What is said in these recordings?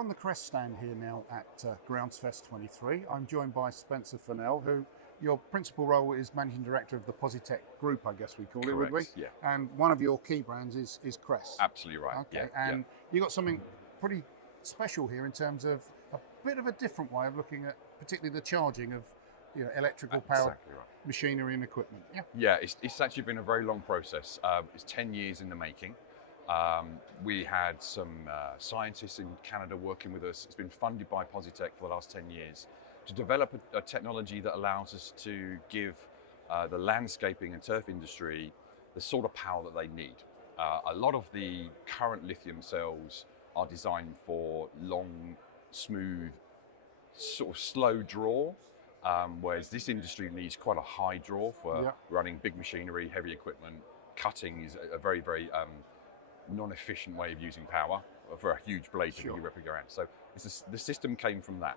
on the Kress stand here now at GroundsFest 23. I'm joined by Spencer Funnell, who your principal role is Managing Director of the Positec Group, I guess we call it, would we? Yeah. And one of your key brands is Kress. Absolutely right. Okay, Yeah. and you got something pretty special here in terms of a bit of a different way of looking at particularly the charging of electrical power Exactly right. machinery and equipment. Yeah, it's actually been a very long process. It's 10 years in the making. We had some scientists in Canada working with us. It's been funded by Positec for the last 10 years to develop a technology that allows us to give the landscaping and turf industry the sort of power that they need. A lot of the current lithium cells are designed for long, smooth, sort of slow draw, whereas this industry needs quite a high draw for running big machinery, heavy equipment. Cutting is a very, very non-efficient way of using power for a huge blade to really go around. So the system came from that.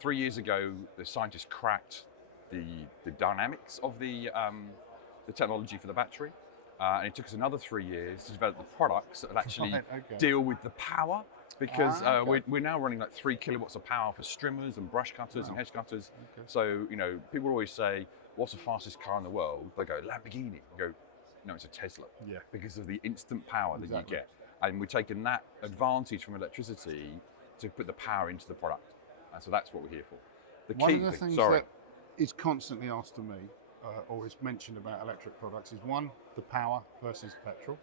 3 years ago, the scientists cracked the dynamics of the technology for the battery. And it took us another 3 years to develop the products that actually deal with the power, because we're now running like 3 kilowatts of power for strimmers and brush cutters and hedge cutters. So, people always say, what's the fastest car in the world? They go, Lamborghini. I go, no, it's a Tesla, because of the instant power that you get. And we've taken that advantage from electricity to put the power into the product. And so that's what we're here for. One of the things that is constantly asked to me, or is mentioned about electric products, is one, the power versus petrol.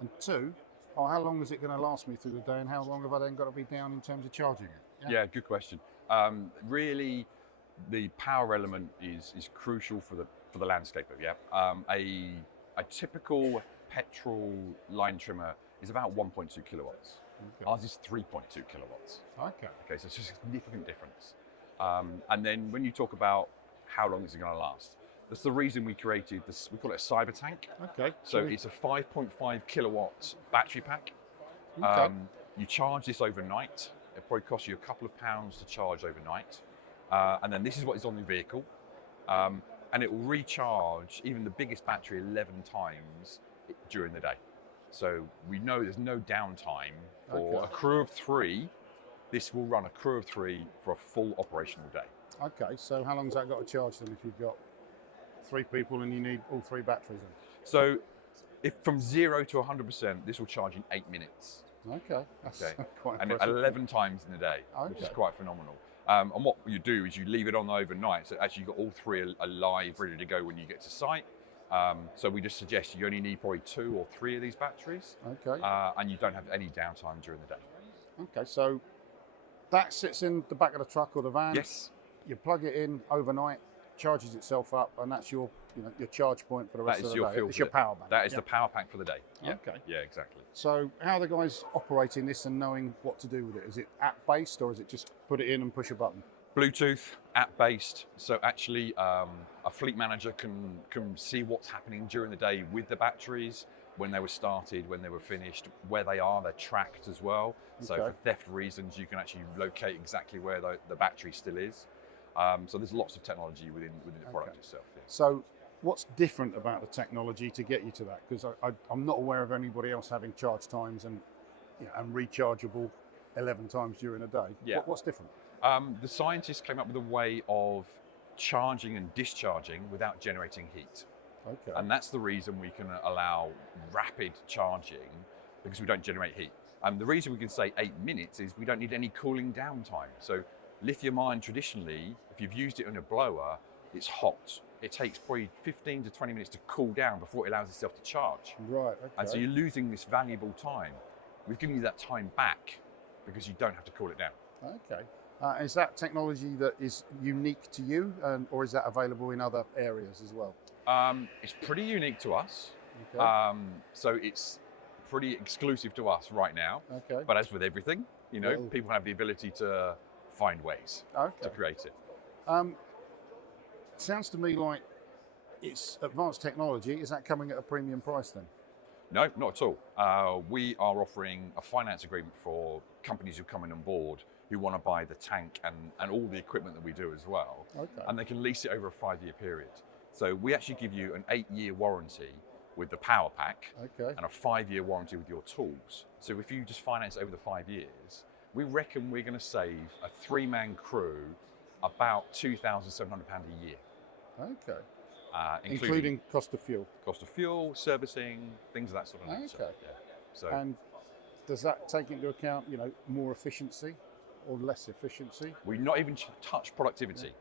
And two, how long is it going to last me through the day, and how long have I then got to be down in terms of charging it? Yeah, good question. Really, the power element is crucial for the landscaper. A typical petrol line trimmer is about 1.2 kilowatts. Ours is 3.2 kilowatts. Okay, so it's a significant difference. And then when you talk about how long is it going to last, that's the reason we created this. We call it a cyber tank. So it's a 5.5 kilowatt battery pack. You charge this overnight. It probably costs you a couple of pounds to charge overnight. And then this is what is on the vehicle. And it will recharge even the biggest battery 11 times during the day. So we know there's no downtime for a crew of 3. This will run a crew of 3 for a full operational day. Okay, so how long's that got to charge then if you've got 3 people and you need all 3 batteries in? So if from 0 to 100%, this will charge in 8 minutes. That's quite impressive. And 11 times in a day, which is quite phenomenal. And what you do is you leave it on overnight, so actually you've got all 3 alive, ready to go when you get to site. So we just suggest you only need probably 2 or 3 of these batteries, and you don't have any downtime during the day. Okay, so that sits in the back of the truck or the van. Yes. You plug it in overnight, charges itself up, and that's your your charge point for the rest of the day. It's your power bank. That is the power pack for the day. Yeah. Yeah, exactly. So how are the guys operating this and knowing what to do with it? Is it app-based, or is it just put it in and push a button? Bluetooth, app-based. So actually, a fleet manager can see what's happening during the day with the batteries, when they were started, when they were finished, where they are. They're tracked as well. So for theft reasons, you can actually locate exactly where the battery still is. So there's lots of technology within the product itself. Yeah. So what's different about the technology to get you to that? Because I'm not aware of anybody else having charge times and rechargeable 11 times during a day. What's different? The scientists came up with a way of charging and discharging without generating heat. And that's the reason we can allow rapid charging, because we don't generate heat. And the reason we can say 8 minutes is we don't need any cooling down time. So lithium ion traditionally, if you've used it in a blower, it's hot. It takes probably 15 to 20 minutes to cool down before it allows itself to charge. And so you're losing this valuable time. We've given you that time back because you don't have to cool it down. Is that technology that is unique to you, or is that available in other areas as well? It's pretty unique to us. So it's pretty exclusive to us right now. But as with everything, people have the ability to find ways to create it. Sounds to me like it's advanced technology. Is that coming at a premium price then? No, not at all. We are offering a finance agreement for companies who come in on board who want to buy the tank and all the equipment that we do as well. And they can lease it over a 5-year period. So we actually give you an 8-year warranty with the power pack, Okay. and a 5-year warranty with your tools. So if you just finance over the 5 years, we reckon we're going to save a 3-man crew about £2,700 a year. Okay. Including cost of fuel. cost of fuel, servicing, things of that sort of nature. Okay. Yeah. So And does that take into account, more efficiency or less efficiency? we not even touch productivity.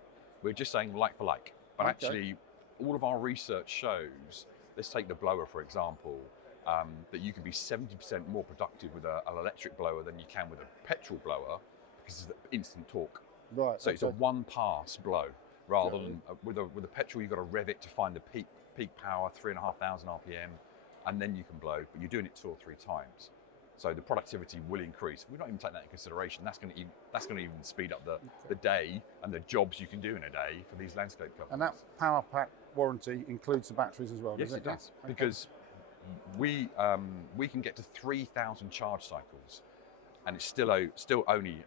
We're just saying like for like. But Okay. actually, all of our research shows, let's take the blower for example, that you can be 70% more productive with an electric blower than you can with a petrol blower because of the instant torque. Right. So it's a one-pass blow rather than with a petrol you've got to rev it to find the peak power, 3,500 RPM, and then you can blow. But you're doing it 2 or 3 times, so the productivity will increase. We're not even taking that into consideration. That's going to even speed up the day and the jobs you can do in a day for these landscape companies. And that power pack warranty includes the batteries as well, Yes, does it does. Okay. Because we can get to 3,000 charge cycles, and it's still only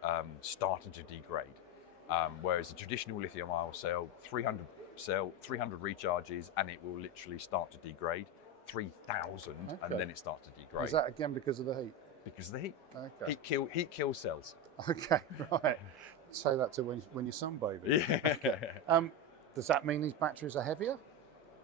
starting to degrade. Whereas the traditional lithium-ion cell, 300 recharges, and it will literally start to degrade. 3,000, and then it starts to degrade. Is that again because of the heat? Because of the heat. Okay. Heat kills cells. Okay, right. Say that to when you're sunbathing. Yeah. Okay. Does that mean these batteries are heavier?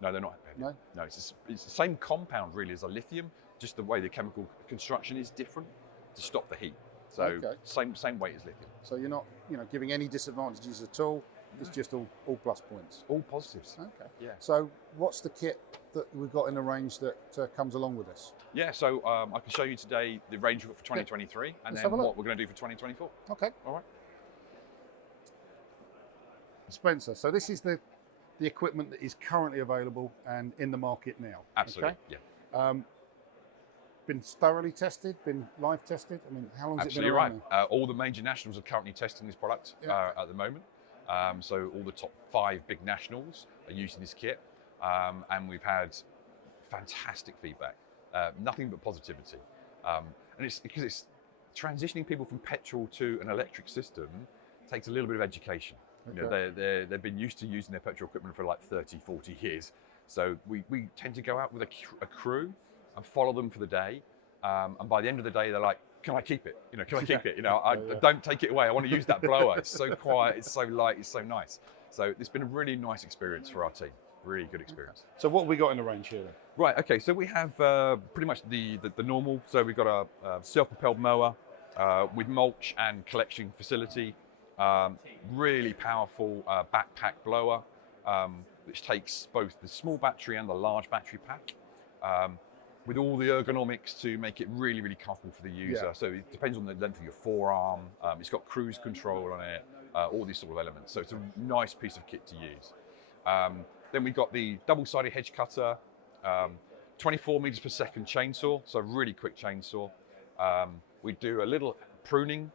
No, they're not heavy. No? It's the same compound really as a lithium, just the way the chemical construction is different to stop the heat. So same weight as lithium. So you're not, giving any disadvantages at all. It's just all plus points. All positives. Okay. Yeah. So what's the kit that we've got in the range that comes along with this? Yeah, so I can show you today the range we've got for 2023 and Let's then have a look. what we're going to do for 2024. Okay. All right. Spencer, so this is the equipment that is currently available and in the market now. Absolutely, okay? yeah. Been thoroughly tested, been live tested? I mean, how long has Absolutely it been around? right. All the major nationals are currently testing this product at the moment. So all the top 5 big nationals are using this kit, and we've had fantastic feedback, nothing but positivity. And it's because it's transitioning people from petrol to an electric system takes a little bit of education. Okay. They've been used to using their petrol equipment for like 30, 40 years. So we tend to go out with a crew and follow them for the day. And by the end of the day, they're like, can I keep it? Can I keep it? I don't take it away. I want to use that blower. It's so quiet, it's so light, it's so nice. So it's been a really nice experience for our team. Really good experience. So what have we got in the range here then? Right, okay, so we have pretty much the normal. So we've got a self-propelled mower with mulch and collection facility. Really powerful backpack blower, which takes both the small battery and the large battery pack, with all the ergonomics to make it really, really comfortable for the user. Yeah. So it depends on the length of your forearm. It's got cruise control on it, all these sort of elements. So it's a nice piece of kit to use. Then we've got the double-sided hedge cutter, 24 meters per second chainsaw, so really quick chainsaw. We do a little pruning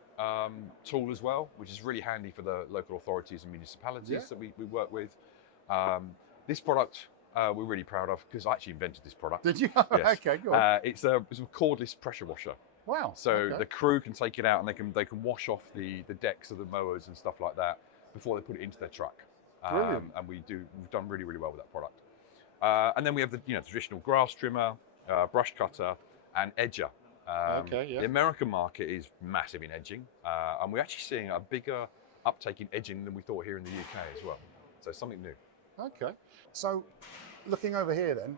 tool as well, which is really handy for the local authorities and municipalities that we work with. This product we're really proud of because I actually invented this product. Did you? Yes. Okay, go on. It's a cordless pressure washer. Wow. So okay. the crew can take it out and they can wash off the decks of the mowers and stuff like that before they put it into their truck. Brilliant. And we've done really, really well with that product. And then we have the traditional grass trimmer, brush cutter, and edger. The American market is massive in edging, and we're actually seeing a bigger uptake in edging than we thought here in the UK as well. So something new. Okay. So looking over here then,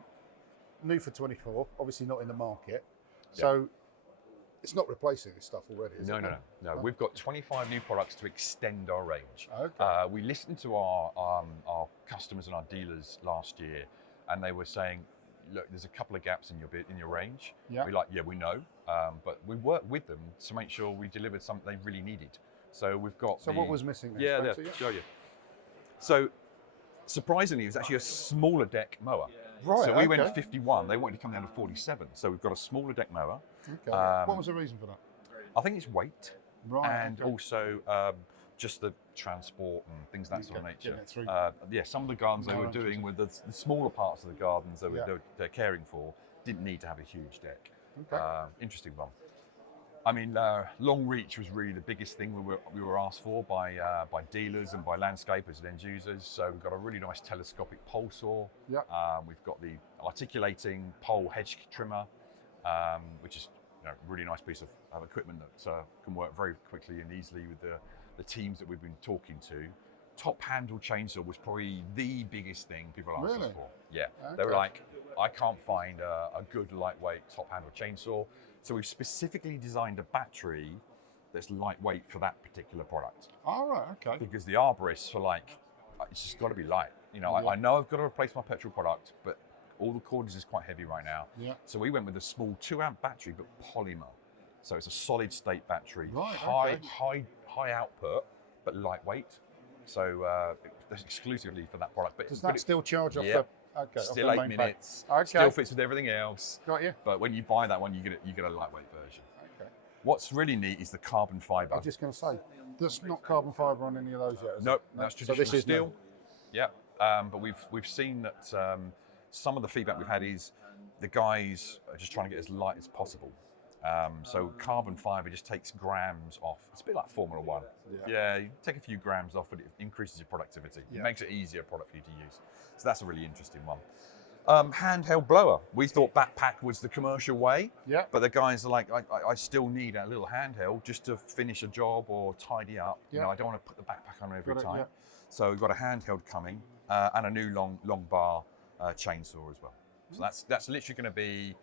new for 24, obviously not in the market. So it's not replacing this stuff already, is it? No. We've got 25 new products to extend our range. Okay. We listened to our customers and our dealers last year, and they were saying, look, there's a couple of gaps in your range. Yeah. We're like, yeah, we know, but we worked with them to make sure we delivered something they really needed. So we've got. So what was missing then? Yeah, show you. So surprisingly, it was actually a smaller deck mower. Right. So we went 51. They wanted to come down to 47. So we've got a smaller deck mower. Okay. What was the reason for that? I think it's weight, and okay. also just the transport and things of that sort of nature. It through. Some of the gardens they were doing with the smaller parts of the gardens they're caring for didn't need to have a huge deck. Okay. Interesting one. I mean, long reach was really the biggest thing we were asked for by dealers and by landscapers and end users. So we've got a really nice telescopic pole saw. Yep. We've got the articulating pole hedge trimmer, which is really nice piece of equipment that can work very quickly and easily with the teams that we've been talking to. Top handle chainsaw was probably the biggest thing people asked us for. Yeah, okay. They were like, I can't find a good lightweight top handle chainsaw. So we've specifically designed a battery that's lightweight for that particular product. All right, okay. Because the arborists are like, it's just got to be light. I know I've got to replace my petrol product, but all the cordage is quite heavy right now. Yeah. So we went with a small 2-amp battery, but polymer. So it's a solid state battery, right, high output, but lightweight. So that's exclusively for that product. But does that still charge off the? Okay, still 8 minutes. Okay. Still fits with everything else. Got you. But when you buy that one, you get a lightweight version. Okay. What's really neat is the carbon fibre. I was just going to say, there's not carbon fibre on any of those yet. Nope, that's traditional so steel. Yeah, but we've seen that some of the feedback we've had is the guys are just trying to get as light as possible. So carbon fibre just takes grams off. It's a bit like Formula One. Yeah, you take a few grams off, but it increases your productivity. It makes it easier product for you to use. So that's a really interesting one. Handheld blower. We thought backpack was the commercial way, but the guys are like, I still need a little handheld just to finish a job or tidy up. I don't want to put the backpack on every time. Yeah. So we've got a handheld coming and a new long bar chainsaw as well. So that's literally going to be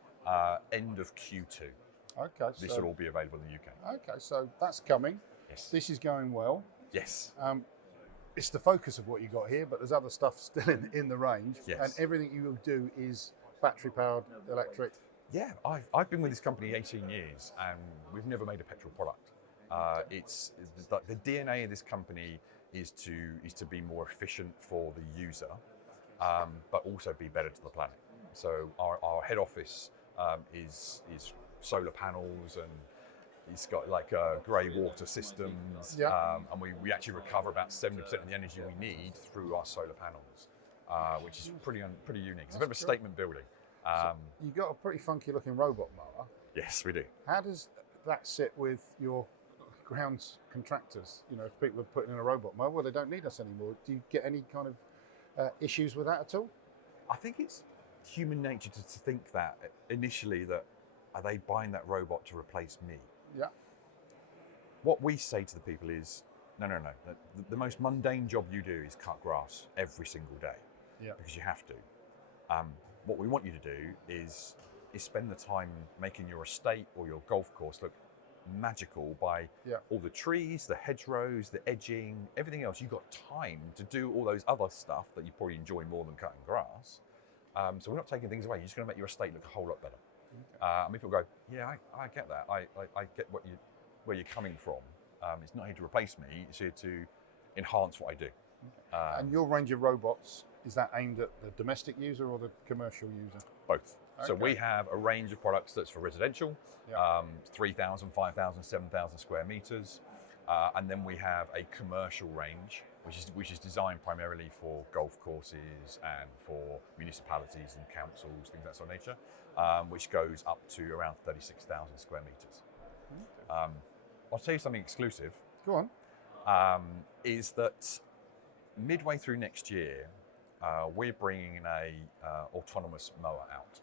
end of Q2. Okay. This will all be available in the UK. Okay, so that's coming. Yes. This is going well. Yes. It's the focus of what you got here, but there's other stuff still in the range. Yes. And everything you will do is battery powered, electric. Yeah, I've been with this company 18 years and we've never made a petrol product. It's the DNA of this company is to be more efficient for the user, but also be better to the planet. So our head office is solar panels, and it's got like grey water systems, and we actually recover about 70% of the energy we need through our solar panels, which is pretty unique. It's a bit of a statement building. So you got a pretty funky looking robot mower. Yes, we do. How does that sit with your grounds contractors? If people are putting in a robot mower, well, they don't need us anymore. Do you get any kind of issues with that at all? I think it's human nature to think that initially, that are they buying that robot to replace me? Yeah. What we say to the people is, no. The most mundane job you do is cut grass every single day. Yeah. Because you have to. What we want you to do is spend the time making your estate or your golf course look magical by all the trees, the hedgerows, the edging, everything else. You've got time to do all those other stuff that you probably enjoy more than cutting grass. So we're not taking things away. You're just going to make your estate look a whole lot better. Okay. And people go, yeah, I get that. I get where you're coming from. It's not here to replace me. It's here to enhance what I do. Okay. And your range of robots, is that aimed at the domestic user or the commercial user? Both. Okay. So we have a range of products that's for residential, 3,000, 5,000, 7,000 square meters. And then we have a commercial range, which is designed primarily for golf courses and for municipalities and councils, things of that sort of nature, which goes up to around 36,000 square meters. Okay. I'll tell you something exclusive. Go on. Is that midway through next year, we're bringing a autonomous mower out,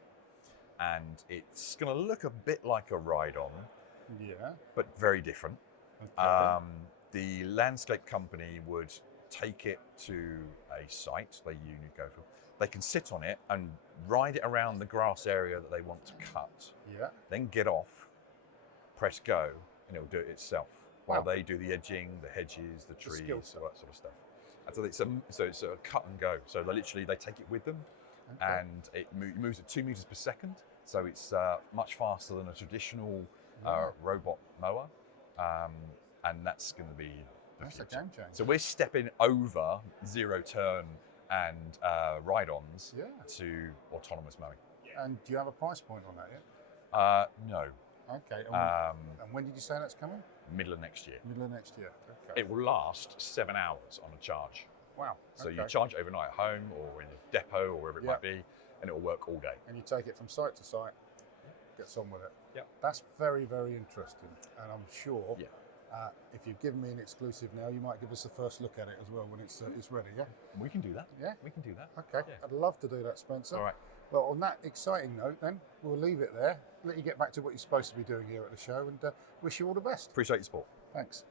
and it's going to look a bit like a ride-on, but very different. Okay. The landscape company would take it to a site they can sit on it and ride it around the grass area that they want to cut. Yeah. Then get off, press go, and it'll do it itself while they do the edging, the hedges, the trees, all that sort of stuff. And so it's a cut and go. So they take it with them, and it moves at 2 meters per second. So it's much faster than a traditional robot mower, and that's going to be the future. A game changer. So we're stepping over zero turn and ride-ons to autonomous mowing. And do you have a price point on that yet? No. Okay. And when did you say that's coming? Middle of next year. Middle of next year. Okay. It will last 7 hours on a charge. Wow. So you charge it overnight at home or in a depot or wherever it might be, and it will work all day. And you take it from site to site? gets on with it. Yep. That's very, very interesting, and I'm sure Yeah. if you've given me an exclusive now, you might give us the first look at it as well when it's ready. Yeah. We can do that. Yeah. We can do that. Okay. Yeah. I'd love to do that, Spencer. All right. Well, on that exciting note, then we'll leave it there. Let you get back to what you're supposed to be doing here at the show, and wish you all the best. Appreciate your support. Thanks.